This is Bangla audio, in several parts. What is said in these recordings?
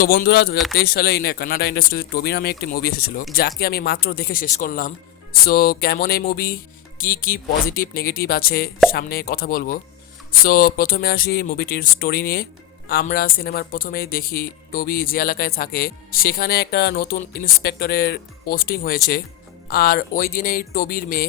সো বন্ধুরা, 2023 সালে কানাডা ইন্ডাস্ট্রিতে টবি নামে একটি মুভি এসেছিল, যাকে আমি মাত্র দেখে শেষ করলাম। সো কেমন এই মুভি, কি কি পজিটিভ নেগেটিভ আছে, সামনে কথা বলবো। সো প্রথমে আসি মুভিটির স্টোরি নিয়ে। আমরা সিনেমার প্রথমেই দেখি টবি যে এলাকায় থাকে সেখানে একটা নতুন ইন্সপেক্টরের পোস্টিং হয়েছে। আর ওই দিনেই টবির মেয়ে,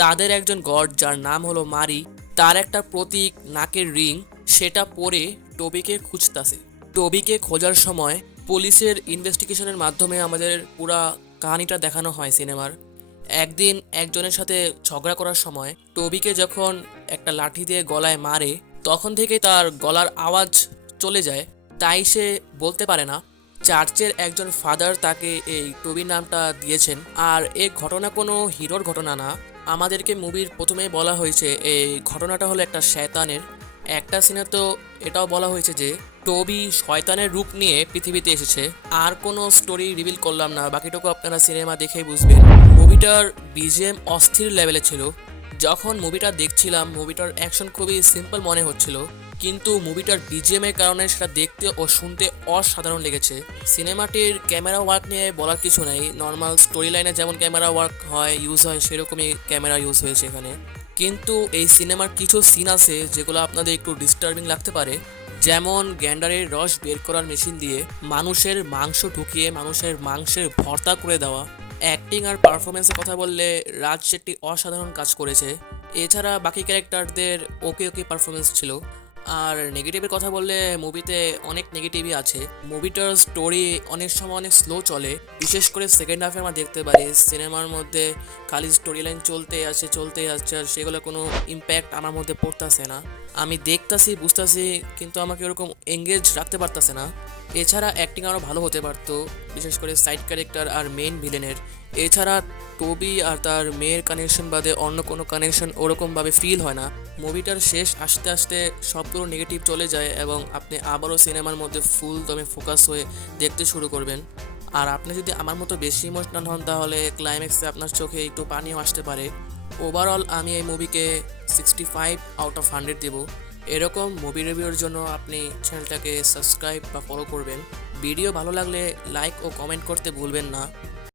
তাদের একজন গড যার নাম হলো মারি, তার একটা প্রতীক নাকের রিং, সেটা পরে টবিকে খুঁজতাছে। টবিকে খোঁজার সময় পুলিশের ইনভেস্টিগেশনের মাধ্যমে আমাদের পুরা কাহিনীটা দেখানো হয় সিনেমার। একদিন একজনের সাথে ঝগড়া করার সময় টবিকে যখন একটা লাঠি দিয়ে গলায় মারে, তখন থেকেই তার গলার আওয়াজ চলে যায়, তাই সে বলতে পারে না। চার্চের একজন ফাদার তাকে এই টবি নামটা দিয়েছেন। আর এই ঘটনা কোনো হিরোর ঘটনা না, আমাদেরকে মুভির প্রথমেই বলা হয়েছে এই ঘটনাটা হলো একটা শয়তানের। একটা সিনে তো এটাও বলা হয়েছে যে টবি শয়তানের রূপ নিয়ে পৃথিবীতে এসেছে। আর কোনো স্টোরি রিভিল করলাম না, বাকিটুকু আপনারা সিনেমা দেখেই বুঝবেন। মুভিটার বিজিএম অস্থির লেভেলে ছিল। যখন মুভিটা দেখছিলাম মুভিটার অ্যাকশন খুবই সিম্পল মনে হচ্ছিল, কিন্তু মুভিটার বিজিএম এর কারণে সেটা দেখতে ও শুনতে অসাধারণ লেগেছে। সিনেমাটির ক্যামেরা ওয়ার্ক নিয়ে বলার কিছু নাই, নর্মাল স্টোরি লাইনে যেমন ক্যামেরা ওয়ার্ক ইউজ হয় সেরকমই ক্যামেরা ইউজ হয়েছে এখানে। কিন্তু এই সিনেমার কিছু সিন আছে যেগুলো আপনাদের একটু ডিস্টার্বিং লাগতে পারে, যেমন গ্যান্ডারের রস বের করার মেশিন দিয়ে মানুষের মাংস ঢুকিয়ে মানুষের মাংসের ভর্তা করে দেওয়া। অ্যাক্টিং আর পারফরমেন্সের কথা বললে রাজ শেট্টি অসাধারণ কাজ করেছে। এছাড়া বাকি ক্যারেক্টারদের ওকে ওকে পারফরমেন্স ছিল। আর নেগেটিভের কথা বললে মুভিতে অনেক নেগেটিভই আছে। মুভিটার স্টোরি অনেক সময় অনেক স্লো চলে, বিশেষ করে সেকেন্ড হাফে আমরা দেখতে পারি সিনেমার মধ্যে খালি স্টোরি লাইন চলতেই আসছে, আর সেগুলো কোনো ইম্প্যাক্ট আমার মধ্যে পড়তেছে না। আমি দেখতাছি বুঝতেছি, কিন্তু আমাকে ওরকম এঙ্গেজ রাখতে পারতেছে না। এছাড়া অ্যাক্টিং আরও ভালো হতে পারতো, বিশেষ করে সাইড ক্যারেক্টার আর মেইন ভিলেনের। এছাড়া টবি আর তার মেয়ের কানেকশন বাদে অন্য কোনো কানেকশন ওরকমভাবে ফিল হয় না। মুভিটার শেষ আসতে আসতে সবগুলো নেগেটিভ চলে যায় এবং আপনি আবারও সিনেমার মধ্যে ফুল দমে ফোকাস হয়ে দেখতে শুরু করবেন। আর আপনি যদি আমার মতো বেশি ইমোশনাল হন তাহলে ক্লাইম্যাক্সে আপনার চোখে একটু পানিও আসতে পারে। ওভারঅল আমি এই মুভিকে 65/100 দেব। এরকম মুভি রিভিউর জন্য আপনি চ্যানেলটাকে সাবস্ক্রাইব বা ফলো করবেন। ভিডিও ভালো লাগলে লাইক ও কমেন্ট করতে ভুলবেন না।